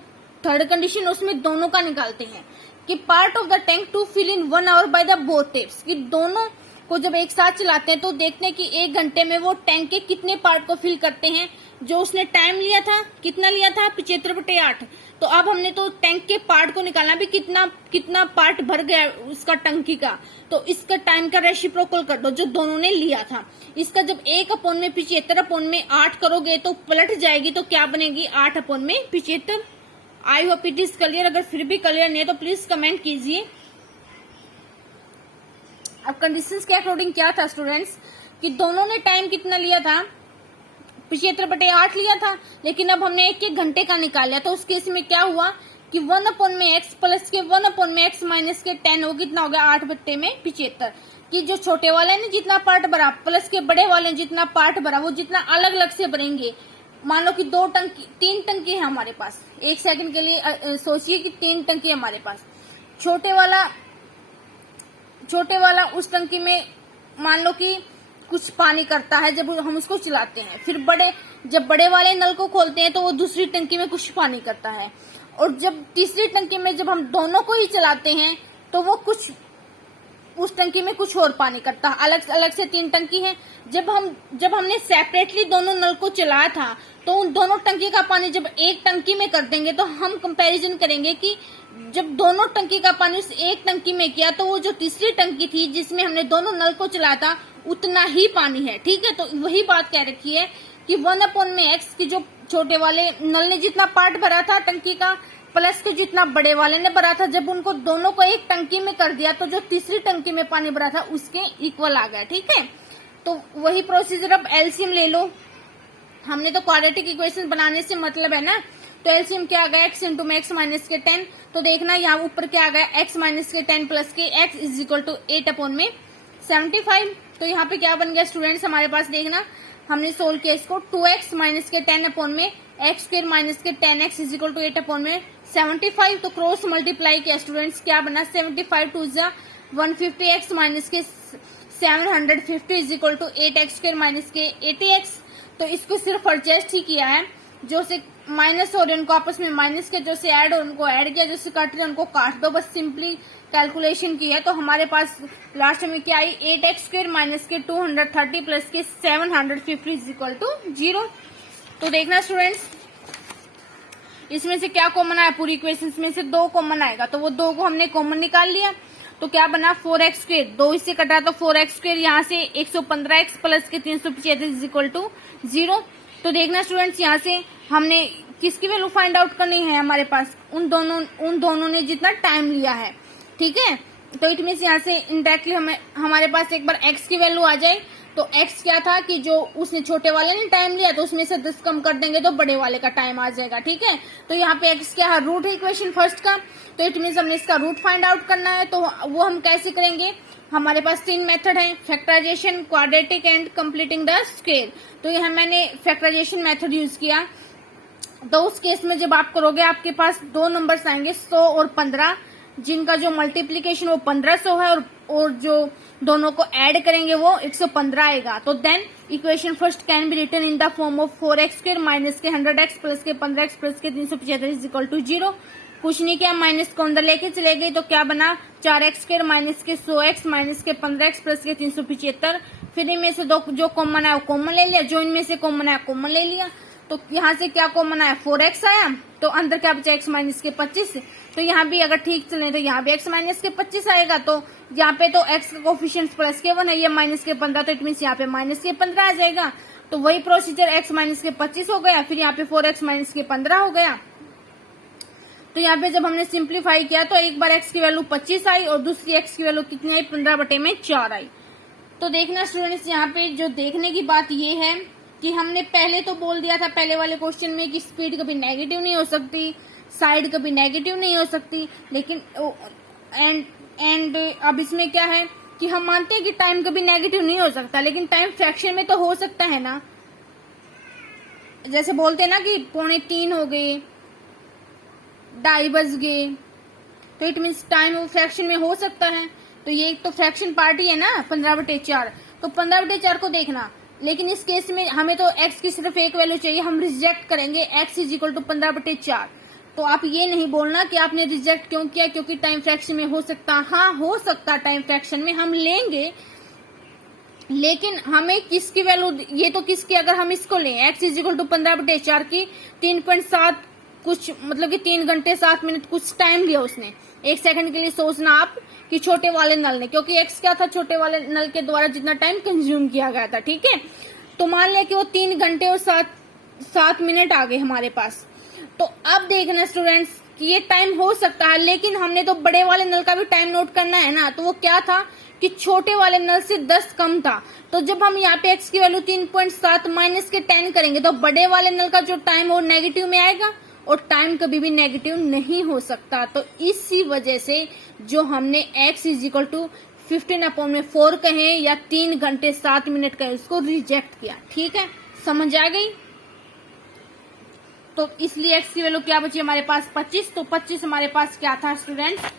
थर्ड कंडीशन उसमें दोनों का निकालते हैं कि part of the tank to fill in 1 hour by the both taps, कि दोनों को जब एक साथ चलाते हैं तो देखते हैं कि एक घंटे में वो टैंक के कितने पार्ट को फिल करते हैं। जो उसने टाइम लिया था, कितना लिया था, 75/8। तो अब हमने तो टैंक के पार्ट को निकालना भी, कितना पार्ट भर गया उसका टंकी का। तो इसका टाइम का रेसिप्रोकल कर दो जो दोनों ने लिया था। इसका जब 1 अपॉन में 75/8 करोगे तो पलट जाएगी, तो क्या बनेगी, 8 अपॉन में 75। आई होप इट इज क्लियर। अगर फिर भी क्लियर नहीं है तो प्लीज कमेंट कीजिए। अब कंडीशंस के अकॉर्डिंग क्या था स्टूडेंट्स, कि दोनों ने टाइम कितना लिया था, 75/8 लिया था, लेकिन अब हमने एक घंटे का निकाला। तो उस केस में क्या हुआ कि 1 अपॉन में x प्लस के 1 अपॉन में x माइनस के 10 हो, कितना हो गया, 8/75। कि जो छोटे वाले ने जितना पार्ट भरा प्लस के बड़े वाले ने जितना पार्ट भरा, वो जितना अलग अलग से भरेंगे। मान लो कि 3 टंकी है हमारे पास, एक सेकंड के लिए सोचिए कि 3 टंकी हमारे पास। छोटे वाला उस टंकी में मान लो कि कुछ पानी करता है जब हम उसको चलाते हैं। फिर जब बड़े वाले नल को खोलते हैं तो वो दूसरी टंकी में कुछ पानी करता है, और जब तीसरी टंकी में जब हम दोनों को ही चलाते हैं तो वो उस टंकी में कुछ और पानी करता है। अलग अलग से 3 टंकी हैं। जब हमने सेपरेटली दोनों नल को चलाया था तो उन दोनों टंकी का पानी जब एक टंकी में कर देंगे तो हम कंपैरिजन करेंगे कि जब दोनों टंकी का पानी उस एक टंकी में किया तो वो जो तीसरी टंकी थी जिसमें हमने दोनों नल को चलाया था उतना ही पानी है। ठीक है, तो वही बात कह रखी है कि 1 अपॉन में x की जो छोटे वाले नल ने जितना पार्ट भरा था टंकी का प्लस के जितना बड़े वाले ने भरा था, जब उनको दोनों को एक टंकी में कर दिया तो जो तीसरी टंकी में पानी भरा था उसके इक्वल आ गया। ठीक है, तो वही प्रोसीजर। अब एलसीएम ले लो। हमने तो क्वाड्रेटिक इक्वेशन बनाने से मतलब है ना, तो एलसीएम क्या आ गया, x इंटू में x माइनस के 10। तो देखना यहाँ ऊपर क्या आ गया, x माइनस के 10 प्लस के x is equal to 8 upon में 75। तो यहाँ पे क्या बन गया स्टूडेंट्स हमारे पास, देखना हमने सोल्व किया इसको, 2x माइनस के 10 अपॉन में x स्क्वायर माइनस के 10x is equal to 8 upon में 75। तो क्रॉस मल्टीप्लाई किया स्टूडेंट्स, क्या बना, 75 टू 150, x माइनस के 750 is equal to 8x square minus के 80x। तो इसको सिर्फ एडजस्ट ही किया है, जो से माइनस हो रहे उनको आपस में माइनस के, जो से ऐड हो उनको ऐड किया, जो से काट रहे उनको काट दो, बस सिंपली कैलकुलेशन की है। तो हमारे पास लास्ट में क्या आई, 8x स्क्वायर माइनस के 230 प्लस के 750 इज इक्वल टू 0। तो देखना स्टूडेंट्स, इसमें से क्या कॉमन आया, पूरी इक्वेशन में से 2 कॉमन आएगा, तो वो 2 को हमने कॉमन निकाल लिया। तो क्या बना 4x स्क्वायर, 2 इससे कटा तो 4x स्क्वायर, यहाँ से 115x प्लस के 375 इज इक्वल टू 0। तो देखना स्टूडेंट्स, यहाँ से हमने किसकी वैल्यू फाइंड आउट करनी है, हमारे पास उन दोनों ने जितना टाइम लिया है, ठीक है। तो इट मीन्स यहाँ से इंडायरेक्टली हमारे पास एक बार x की वैल्यू आ जाए। तो x क्या था कि जो उसने छोटे वाले ने टाइम लिया, तो उसमें से 10 कम कर देंगे तो बड़े वाले का टाइम आ जाएगा, ठीक है। तो यहाँ पे x क्या है, रूट है इक्वेशन फर्स्ट का, तो इट मीन्स हमने इसका रूट फाइंड आउट करना है। तो वो हम कैसे करेंगे, हमारे पास 3 मेथड है, factorisation, quadratic and completing the square. तो यहाँ मैंने फैक्टराइजेशन मेथड यूज किया। तो उस केस में जब आप करोगे, आपके पास 2 नंबर्स आएंगे 100 और 15, जिनका जो मल्टीप्लीकेशन वो 1500 है, और जो दोनों को ऐड करेंगे वो 115 आएगा। तो then equation first can be written in the form of 4x square minus के 100x प्लस के 15x प्लस के 375 इज इक्वल टू 0। कुछ नहीं किया, माइनस को अंदर लेके चले गए, तो क्या बना 4x स्क्वायर माइनस के 100x माइनस के 15x प्लस के 375। फिर इनमें से 2 जो कॉमन आया वो कॉमन ले लिया, जो इनमें से कॉमन आया कॉमन ले लिया। तो यहाँ से क्या कॉमन आया 4x आया, तो अंदर क्या बचा x माइनस के 25। तो यहाँ भी अगर ठीक चले तो यहाँ भी x माइनस के 25 आएगा। तो यहाँ पे तो x का कोफिशिएंट प्लस के 1 है, ये माइनस के 15, तो इट मीन्स यहाँ पे माइनस के 15 आ जाएगा। तो वही प्रोसीजर x माइनस के 25 हो गया, फिर यहाँ पे 4x माइनस के 15 हो गया। तो यहाँ पे जब हमने सिंप्लीफाई किया तो एक बार x की वैल्यू 25 आई और दूसरी x की वैल्यू कितनी आई, 15/4 आई। तो देखना स्टूडेंट्स, यहाँ पे जो देखने की बात ये है कि हमने पहले तो बोल दिया था पहले वाले क्वेश्चन में कि स्पीड कभी नेगेटिव नहीं हो सकती, साइड कभी नेगेटिव नहीं हो सकती, लेकिन एंड अब इसमें क्या है कि हम मानते हैं कि टाइम कभी नेगेटिव नहीं हो सकता, लेकिन टाइम फ्रैक्शन में तो हो सकता है ना। जैसे बोलते हैं ना कि 2:45 हो गए, 2:30 बज गए, तो इट मीन्स टाइम वो फ्रैक्शन में हो सकता है। तो ये एक तो फ्रैक्शन पार्ट ही है ना 15/4, तो 15/4 को देखना। लेकिन इस केस में हमें तो x की सिर्फ एक वैल्यू चाहिए, हम रिजेक्ट करेंगे x इज इक्वल टू 15/4। तो आप ये नहीं बोलना कि आपने रिजेक्ट क्यों किया, क्योंकि टाइम फ्रैक्शन में हो सकता, हाँ हो सकता टाइम फ्रैक्शन में हम लेंगे, लेकिन हमें किसकी वैल्यू, ये तो किसकी, अगर हम इसको लें x इज इक्वल टू 15/4 की 3.7 कुछ, मतलब कि 3 घंटे 7 मिनट कुछ टाइम लिया उसने। 1 सेकंड के लिए सोचना आप कि छोटे वाले नल ने, क्योंकि x क्या था, छोटे वाले नल के द्वारा जितना टाइम कंज्यूम किया गया था, ठीक है। तो मान लिया कि वो 3 घंटे और 7 मिनट आ गए हमारे पास। तो अब देखना स्टूडेंट्स कि ये टाइम हो सकता है, लेकिन हमने तो बड़े वाले नल का भी टाइम नोट करना है ना। तो वो क्या था कि छोटे वाले नल से 10 कम था। तो जब हम यहाँ पे x की वैल्यू 3.7 माइनस के 10 करेंगे तो बड़े वाले नल का जो टाइम वो नेगेटिव में आएगा, और टाइम कभी भी नेगेटिव नहीं हो सकता। तो इसी वजह से जो हमने x इज इक्वल टू 15/4 कहे या 3 घंटे 7 मिनट कहे, उसको रिजेक्ट किया, ठीक है, समझ आ गई। तो इसलिए x की वैल्यू क्या बची हमारे पास 25। तो 25 हमारे पास क्या था स्टूडेंट्स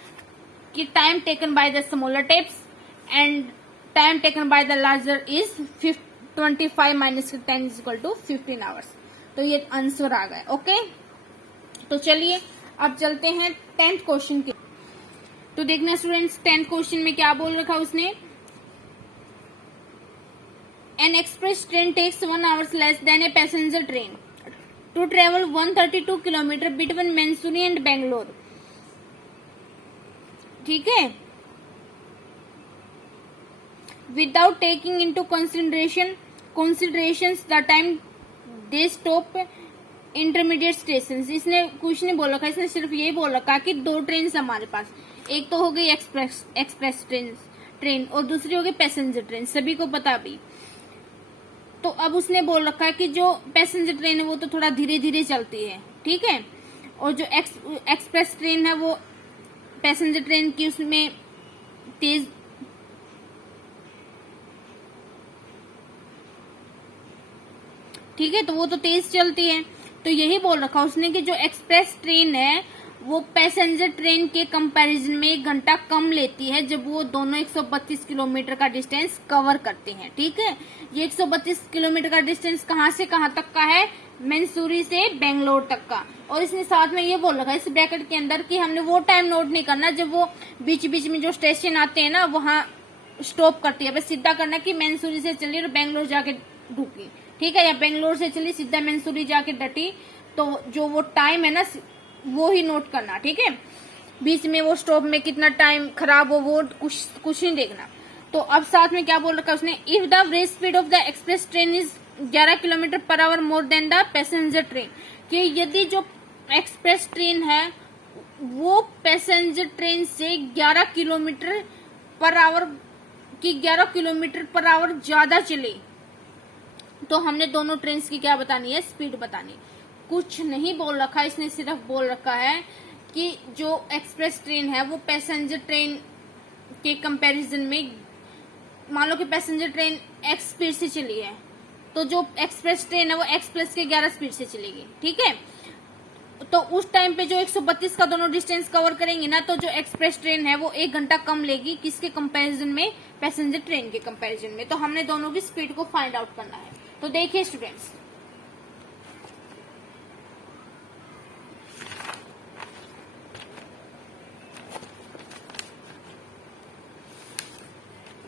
कि time taken by the smaller taps and time taken by the larger is 25 minus 10 is equal to 15 hours. तो ये आंसर आ गया, ओके। तो चलिए अब चलते हैं 10th क्वेश्चन के। तो देखना स्टूडेंट्स 10th क्वेश्चन में क्या बोल रखा उसने, an express train takes 1 hours less than a passenger train to travel 132 kilometre between Mysore and Bangalore, ठीक है, without taking into considerations the time they stop intermediate station. इसने कुछ नहीं बोल रखा, इसने सिर्फ ये बोल रखा कि 2 ट्रेन हमारे पास, एक तो हो गई एक्सप्रेस ट्रेन और दूसरी हो गई पैसेंजर ट्रेन, सभी को पता भी। तो अब उसने बोल रखा है कि जो पैसेंजर ट्रेन है वो तो थोड़ा धीरे धीरे चलती है, ठीक है, और जो एक्सप्रेस ट्रेन है वो पैसेंजर ट्रेन की उसमें तेज, ठीक है, तो वो तो तेज चलती है। तो यही बोल रखा उसने कि जो एक्सप्रेस ट्रेन है वो पैसेंजर ट्रेन के कंपैरिजन में 1 घंटा कम लेती है जब वो दोनों 132 किलोमीटर का डिस्टेंस कवर करते हैं, ठीक है। ये 132 किलोमीटर का डिस्टेंस कहाँ से कहाँ तक का है, मैनसूरी से बेंगलोर तक का। और इसने साथ में ये बोल रखा है इस ब्रैकेट के अंदर कि हमने वो टाइम नोट नहीं करना जब वो बीच बीच में जो स्टेशन आते हैं ना वहां स्टॉप करती है, बस सीधा करना कि मैनसूरी से चली और बेंगलोर जाके ढुकी, ठीक है, या बेंगलोर से चली सीधा मैनसूरी जाके डटी, तो जो वो टाइम है ना वो ही नोट करना, ठीक है। बीच में वो स्टॉप में कितना टाइम खराब हो वो कुछ नहीं देखना। तो अब साथ में क्या बोल रखा है उसने, if the average speed of the express train is 11 kilometre per hour more than the passenger train, कि यदि जो एक्सप्रेस ट्रेन है वो पैसेंजर ट्रेन से 11 किलोमीटर पर आवर की 11 किलोमीटर पर आवर ज्यादा चले, तो हमने दोनों ट्रेन की क्या बतानी है, स्पीड बतानी। कुछ नहीं बोल रखा है इसने, सिर्फ बोल रखा है कि जो एक्सप्रेस ट्रेन है वो पैसेंजर ट्रेन के कंपैरिजन में, मान लो कि पैसेंजर ट्रेन x स्पीड से चली है तो जो एक्सप्रेस ट्रेन है वो x प्लस के 11 स्पीड से चलेगी, ठीक है। तो उस टाइम पे जो 132 का दोनों डिस्टेंस कवर करेंगे ना, तो जो एक्सप्रेस ट्रेन है वो 1 घंटा कम लेगी, किसके कंपैरिजन में, पैसेंजर ट्रेन के कंपैरिजन में। तो हमने दोनों की स्पीड को फाइंड आउट करना है। तो देखिए स्टूडेंट्स,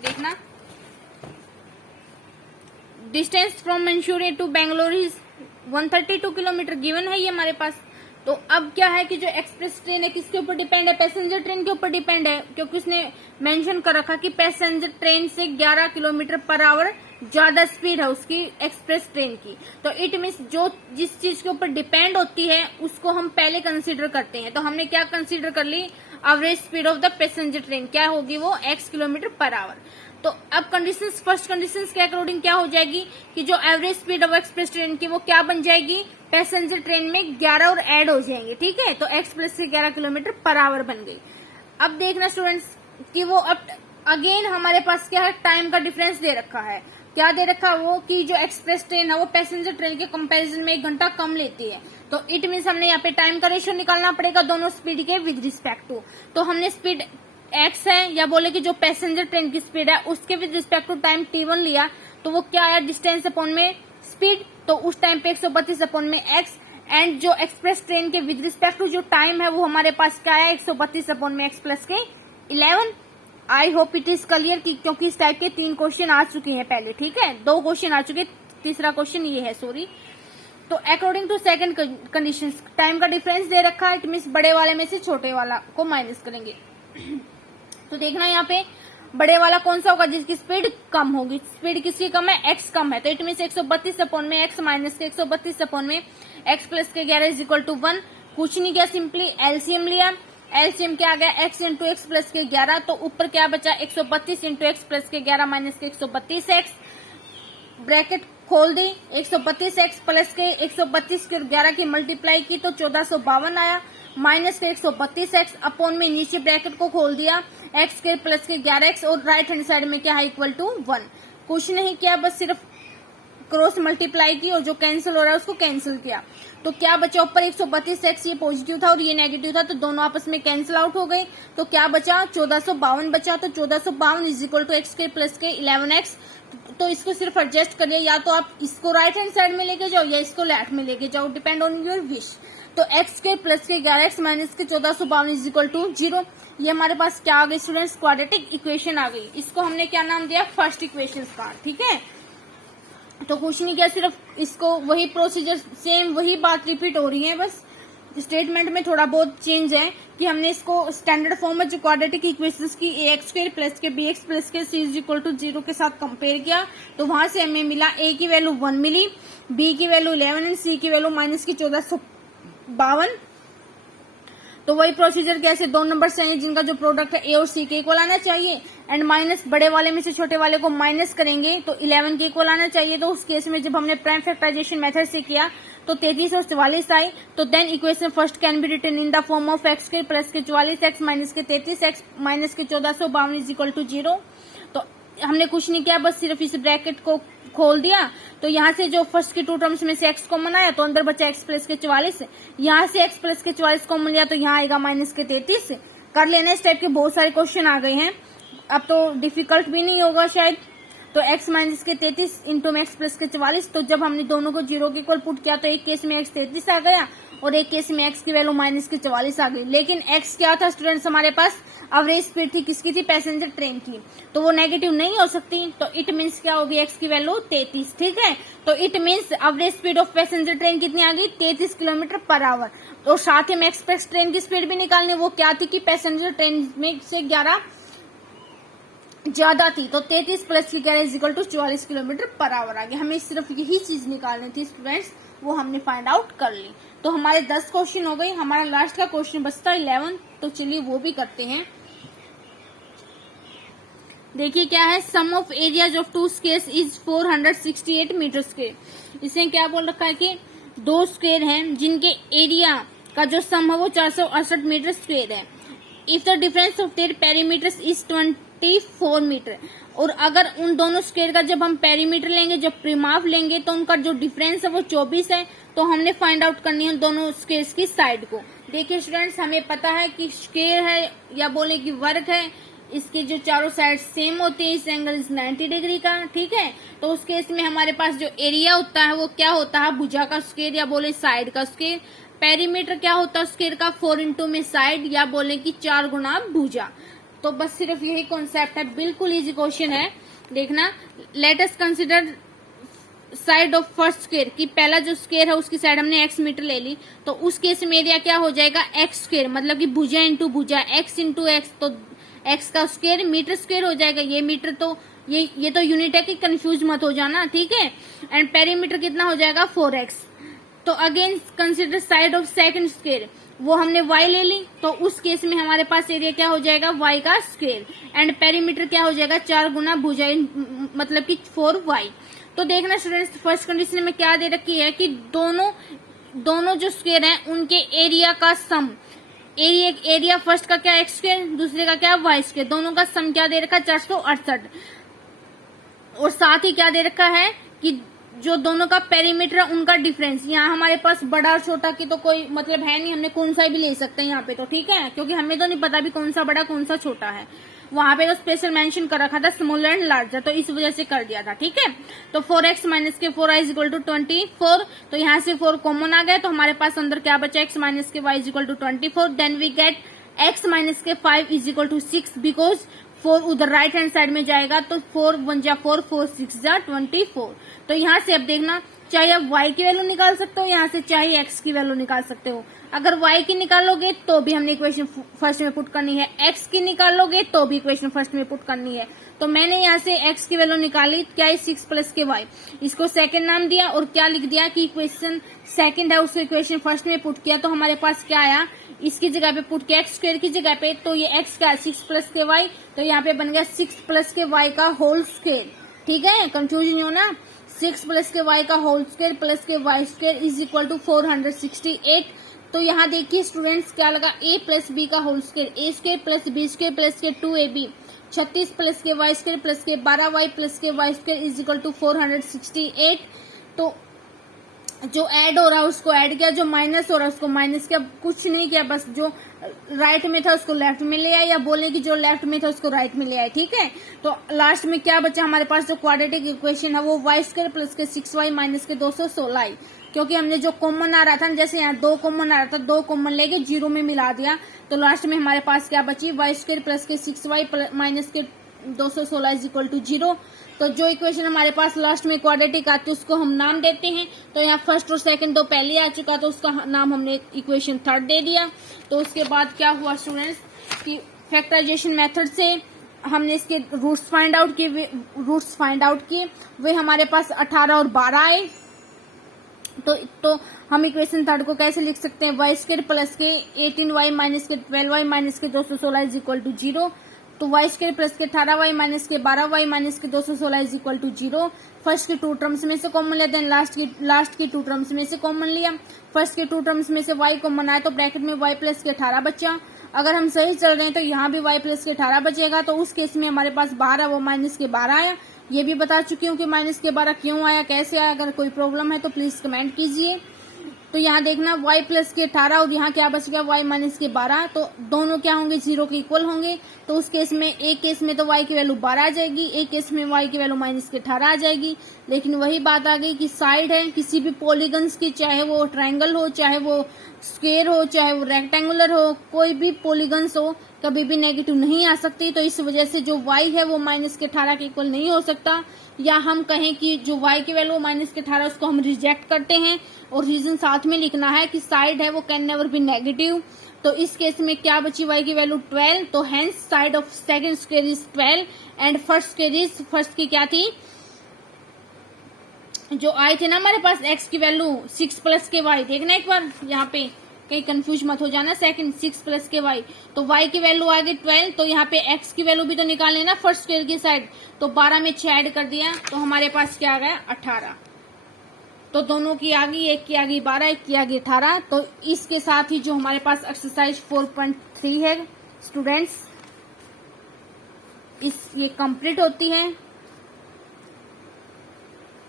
देखना, distance from Mansuria to Bangalore is 132 kilometre given है ये हमारे पास। तो अब क्या है कि जो एक्सप्रेस ट्रेन है किसके ऊपर डिपेंड है, पैसेंजर ट्रेन के ऊपर डिपेंड है, क्योंकि उसने मेंशन कर रखा कि पैसेंजर ट्रेन से 11 किलोमीटर पर आवर ज्यादा स्पीड है उसकी एक्सप्रेस ट्रेन की। तो इट मीन्स जो जिस चीज के ऊपर डिपेंड होती है उसको हम पहले कंसीडर करते हैं। तो हमने क्या कंसीडर कर ली, average speed of the passenger train क्या होगी, वो x किलोमीटर पर आवर। तो अब कंडीशंस, फर्स्ट कंडीशंस के अकॉर्डिंग क्या हो जाएगी कि जो average speed of express train की वो क्या बन जाएगी, पैसेंजर ट्रेन में 11 और ऐड हो जाएंगे, ठीक है। तो x प्लस से 11 किलोमीटर पर आवर बन गई। अब देखना स्टूडेंट्स कि वो अब अगेन हमारे पास क्या है, टाइम का डिफरेंस दे रखा है। क्या दे रखा है वो कि जो एक्सप्रेस ट्रेन है वो पैसेंजर ट्रेन के कंपैरिजन में 1 घंटा कम लेती है। तो इट मीन्स हमने यहाँ पे टाइम का रेशियो निकालना पड़ेगा दोनों स्पीड के विद रिस्पेक्ट टू। तो हमने स्पीड x है, या बोले कि जो पैसेंजर ट्रेन की स्पीड है उसके with respect to time t1 लिया, तो वो क्या आया, डिस्टेंस अपॉन में स्पीड। तो उस टाइम पे 132 अपॉन में x, एंड जो एक्सप्रेस ट्रेन के विद रिस्पेक्ट टू जो टाइम है वो हमारे पास क्या है, 132 अपॉन में x प्लस के 11। आई होप इट इज क्लियर, क्योंकि इस टाइप के 3 क्वेश्चन आ चुके हैं पहले, ठीक है, 2 क्वेश्चन आ चुके, तीसरा क्वेश्चन ये है, सॉरी। तो according to second condition, time का डिफरेंस दे रखा है, इट मीन्स बड़े वाले में से छोटे वाला को माइनस करेंगे। तो देखना यहाँ पे बड़े वाला कौन सा होगा, जिसकी स्पीड कम होगी। स्पीड किसकी कम है, x कम है, तो इट मीन्स 132 अपॉन में x माइनस के 132 अपॉन में x प्लस के 11 इज इक्वल टू 1। कुछ नहीं किया, सिंपली एलसीएम लिया। एलसीएम क्या आ गया, x इंटू एक्स प्लस के 11, तो ऊपर क्या बचा 132 इंटू एक्स प्लस के 11 माइनस के 132x, ब्रैकेट खोल दी, 132x प्लस के 132 के 11 की मल्टीप्लाई की तो 1452 आया, माइनस के 132x अपॉन में नीचे ब्रैकेट को खोल दिया, x के प्लस के 11x, और राइट हैंड साइड में क्या है, इक्वल टू 1। कुछ नहीं किया, बस सिर्फ क्रॉस मल्टीप्लाई की और जो कैंसिल हो रहा है उसको कैंसिल किया। तो क्या बचा, ऊपर 132x ये पॉजिटिव था और ये नेगेटिव था, तो दोनों आपस में कैंसिल आउट हो गए। तो क्या बचा, 1452 बचा। तो 1452 इज इक्वल टू एक्स के प्लस के 11x। तो इसको सिर्फ एडजस्ट करिए, या तो आप इसको राइट हैंड साइड में लेके जाओ या इसको लेफ्ट में लेके जाओ, डिपेंड ऑन योर विश। तो x के प्लस के 11x माइनस के 1452 इज इक्वल टू 0। ये हमारे पास क्या आ गई स्टूडेंट्स, क्वाड्रेटिक इक्वेशन आ गई। इसको हमने क्या नाम दिया, फर्स्ट इक्वेशन का, ठीक है। तो कुछ नहीं किया, सिर्फ इसको वही प्रोसीजर, सेम वही बात रिपीट हो रही है, बस स्टेटमेंट में थोड़ा बहुत चेंज है कि हमने इसको स्टैंडर्ड फॉर्म में जो क्वाड्रेटिक इक्वेशंस की ax स्क्वायर प्लस के bx प्लस के c इज इक्वल टू 0 के साथ कंपेयर किया, तो वहां से हमें मिला a की वैल्यू 1 मिली, b की वैल्यू 11 एंड c की वैल्यू माइनस की 1452। तो वही प्रोसीजर कैसे, 2 नंबर से हैं जिनका जो प्रोडक्ट है a और c के इक्वल आना चाहिए, एंड माइनस बड़े वाले में से छोटे वाले को माइनस करेंगे तो 11 के इक्वल आना चाहिए। तो उस केस में जब हमने प्राइम फैक्टराइजेशन मेथड से किया तो 33 और 44 आए। तो then equation first can be written in the form of x के प्लस के 44x माइनस के 33x माइनस के 1452 इज इक्वल टू 0। तो हमने कुछ नहीं किया, बस सिर्फ इस ब्रैकेट को खोल दिया। तो यहाँ से जो फर्स्ट की 2 टर्म्स में से x कॉमन आया तो अंदर बचा x प्लस के 44, यहाँ से x प्लस के 44 कॉमन लिया तो यहाँ आएगा माइनस के 33। कर लेना, इस टाइप के बहुत सारे क्वेश्चन आ गए हैं, अब तो डिफिकल्ट भी नहीं होगा शायद। तो तो x माइनस के 33 इंटू में x प्लस के 44। तो जब हमने दोनों को 0 के इक्वल पुट किया तो एक केस में x 33 आ गया और एक केस में x की वैल्यू माइनस के 44 आ गई। लेकिन x क्या था स्टूडेंट्स, हमारे पास एवरेज स्पीड थी किसकी थी, पैसेंजर ट्रेन की, तो वो नेगेटिव नहीं हो सकती। तो इट मीन्स क्या होगी, x की वैल्यू 33। ठीक है, तो it means average speed of passenger train कितनी आ गई, 33 किलोमीटर पर आवर। और साथ ही में एक्सप्रेस ट्रेन की स्पीड भी निकालनी, वो क्या थी कि पैसेंजर ट्रेन में से 11 ज्यादा थी, तो 33 प्लस की 11 equal to 44 kilometre per hour आ गया। हमें सिर्फ यही चीज निकालनी थी स्टूडेंट्स, वो हमने फाइंड आउट कर ली। तो हमारे 10 क्वेश्चन हो गए, हमारा लास्ट का क्वेश्चन बचता है 11, तो चलिए वो भी करते हैं। देखिए क्या है, sum of areas of two squares is 468 metre square. इसे क्या बोल रखा है कि दो स्क्वेयर हैं जिनके एरिया का जो सम है वो 468 मीटर स्क्वेयर है। If the difference of their perimeters is 24 metre, और अगर उन दोनों स्क्वेयर का जब हम पेरीमीटर लेंगे, जब परिमाप लेंगे, तो उनका जो डिफरेंस है वो 24 है। तो हमने फाइंड आउट करनी है दोनों स्क्वेयर्स की साइड को। देखिए स्टूडेंट्स, हमें पता है कि स्क्वेयर है या बोले कि वर्ग है, इसके जो चारों साइड सेम होते हैं, इस एंगल इज 90 डिग्री का। ठीक है, तो उस केस में हमारे पास जो एरिया होता है वो क्या होता है, भुजा का स्क्वेयर या बोले साइड का स्क्वेयर। पेरीमीटर क्या होता है स्क्वेयर का, 4 इंटू में साइड या बोले कि 4 गुना भुजा। तो बस सिर्फ यही कॉन्सेप्ट है, बिल्कुल इजी क्वेश्चन है। देखना, let us consider side of first square, कि पहला जो स्क्वेयर है उसकी साइड हमने x मीटर ले ली, तो उस केस में एरिया क्या हो जाएगा, x स्क्वेयर, मतलब कि भुजा इंटू भुजा, x इंटू एक्स, तो x का स्क्वेयर मीटर स्क्वेयर हो जाएगा। ये मीटर तो ये तो यूनिट है कि कंफ्यूज मत हो जाना। ठीक है, एंड पेरीमीटर कितना हो जाएगा 4x। तो again consider side of second square, वो हमने y ले ली, तो उस केस में हमारे पास एरिया क्या हो जाएगा, y का स्क्वेयर, एंड पेरीमीटर क्या हो जाएगा 4 गुना भुजा, मतलब कि 4y। तो देखना स्टूडेंट्स, फर्स्ट कंडीशन में क्या दे रखी है कि दोनों जो स्क्वेयर हैं उनके एरिया का सम, एरिया फर्स्ट का क्या x स्क्वेयर, दूसरे का क्या y स्क्वेयर, दोनों का सम क्या दे रखा है 468। और साथ ही क्या दे रखा है कि जो दोनों का पेरीमीटर है उनका डिफरेंस। यहाँ हमारे पास बड़ा और छोटा की तो कोई मतलब है नहीं, हमने कौन सा भी ले सकते हैं यहाँ पे, तो ठीक है, क्योंकि हमें तो नहीं पता भी कौन सा बड़ा कौन सा छोटा है। वहां पे तो स्पेशल मेंशन कर रखा था स्मॉलर एंड लार्जर, तो इस वजह से कर दिया था। ठीक है, तो 4x माइनस के 4y इक्वल टू 24, तो यहाँ से 4 कॉमन आ गया, तो हमारे पास अंदर क्या बचा, x माइनस के y equal to 24। Then we get x minus के 5 इज इक्वल टू 6, बिकॉज 4 उधर राइट हैंड साइड में जाएगा, तो 4 1 जा 4, 4 6 जा 24। तो यहाँ से अब देखना, चाहे आप y की वैल्यू निकाल सकते हो यहाँ से, चाहे x की वैल्यू निकाल सकते हो। अगर y की निकालोगे तो भी हमने इक्वेशन फर्स्ट में पुट करनी है, x की निकालोगे तो भी इक्वेशन फर्स्ट में पुट करनी है। तो मैंने यहाँ से x की वैल्यू निकाली, क्या है 6 प्लस के y, इसको सेकंड नाम दिया और क्या लिख दिया कि इक्वेशन सेकंड है, उसको इक्वेशन फर्स्ट में पुट किया। तो हमारे पास क्या आया, इसकी जगह पे पुट किया x स्क्वायर की जगह पे, तो ये x क्या है 6 प्लस के y, तो यहाँ पे बन गया 6 प्लस के y का होल स्क्वायर। ठीक है, कंफ्यूज नहीं होना, 6 प्लस के y का होल स्क्वायर प्लस के y square is equal to 468। तो यहाँ देखिए स्टूडेंट्स क्या लगा, a प्लस बी का whole square, a square plus B square plus के 2ab, 36 प्लस के y स्क्वायर प्लस के 12y प्लस के y square is equal to 468। तो जो ऐड हो रहा है उसको ऐड किया, जो माइनस हो रहा है उसको माइनस किया, कुछ नहीं किया, बस जो राइट में था उसको लेफ्ट में ले आए, या बोले कि जो लेफ्ट में था उसको राइट में ले आए। ठीक है, तो लास्ट में क्या बचा हमारे पास, जो क्वाड्रेटिक इक्वेशन है वो y स्क्वायर प्लस के 6y माइनस के 216, क्योंकि हमने जो कॉमन आ रहा था, जैसे यहाँ 2 कॉमन आ रहा था, 2 कॉमन लेके 0 में मिला दिया, तो लास्ट में हमारे पास क्या बची, y स्क्वायर प्लस के 6y माइनस के 216 इज इक्वल टू 0। तो जो इक्वेशन हमारे पास लास्ट में क्वाड्रेटिक आती है उसको हम नाम देते हैं। तो यहाँ फर्स्ट और सेकंड दो पहले आ चुका, तो उसका नाम हमने इक्वेशन थर्ड दे दिया। तो उसके बाद क्या हुआ स्टूडेंट्स कि फैक्टराइजेशन मेथड से हमने इसके रूट्स फाइंड आउट किए, वे हमारे पास 18 और 12 आए। तो हम इक्वेशन थर्ड को कैसे लिख सकते हैं, y स्क्वायर प्लस के 18y माइनस के 12y माइनस के 216 इज इक्वल टू 0। तो y स्क्वायर प्लस के 18y माइनस के 12y माइनस के 216 इज इक्वल टू 0। फर्स्ट के 2 टर्म्स में से कॉमन लिया, देन लास्ट की 2 टर्म्स में से कॉमन लिया। फर्स्ट के 2 टर्म्स में से y कॉमन आया, तो ब्रैकेट में y प्लस के 18 बचा। अगर हम सही चल रहे हैं तो यहाँ भी y प्लस के 18 बचेगा, तो उस केस में हमारे पास 12 वो माइनस के 12 आया। ये भी बता चुकी हूँ कि माइनस के 12 क्यों आया, कैसे आया। अगर कोई प्रॉब्लम है तो प्लीज कमेंट कीजिए। तो यहाँ देखना y प्लस के 18 और यहाँ क्या बचेगा y माइनस के 12, तो दोनों क्या होंगे 0 के इक्वल होंगे। तो उस केस में एक केस में तो y की वैल्यू 12 आ जाएगी, एक केस में y की वैल्यू माइनस के 18 आ जाएगी। लेकिन वही बात आ गई कि साइड है किसी भी पॉलीगन्स की, चाहे वो ट्रायंगल हो, चाहे वो स्क्वायर हो, चाहे वो रेक्टेंगुलर हो, कोई भी पॉलीगन्स हो, कभी भी नेगेटिव नहीं आ सकती। तो इस वजह से जो y है वो माइनस के 18 के इक्वल नहीं हो सकता, या हम कहें कि जो y की वैल्यू माइनस के 18 उसको हम रिजेक्ट करते हैं। और रीजन साथ में लिखना है कि साइड है वो कैन नेवर बी नेगेटिव। तो इस केस में क्या बची y की वैल्यू 12, तो hence side of second square is 12 and first square is, first की क्या थी जो आए थे ना हमारे पास x की वैल्यू 6 प्लस के y, देखना एक बार यहाँ पे कहीं कंफ्यूज मत हो जाना, सेकंड 6 प्लस के y, तो y की वैल्यू आ गई 12, तो यहाँ पे x की वैल्यू भी तो निकालनी है ना फर्स्ट स्क्वायर की साइड, तो 12 में 6 ऐड कर दिया तो हमारे पास क्या आ गया 18। तो दोनों की आ गई, एक की आ गई 12, एक की आ गई 18। तो इसके साथ ही जो हमारे पास एक्सरसाइज 4.3 है स्टूडेंट्स, ये कंप्लीट होती है।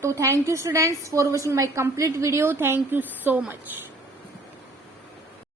तो thank you students for watching my complete video, thank you so much.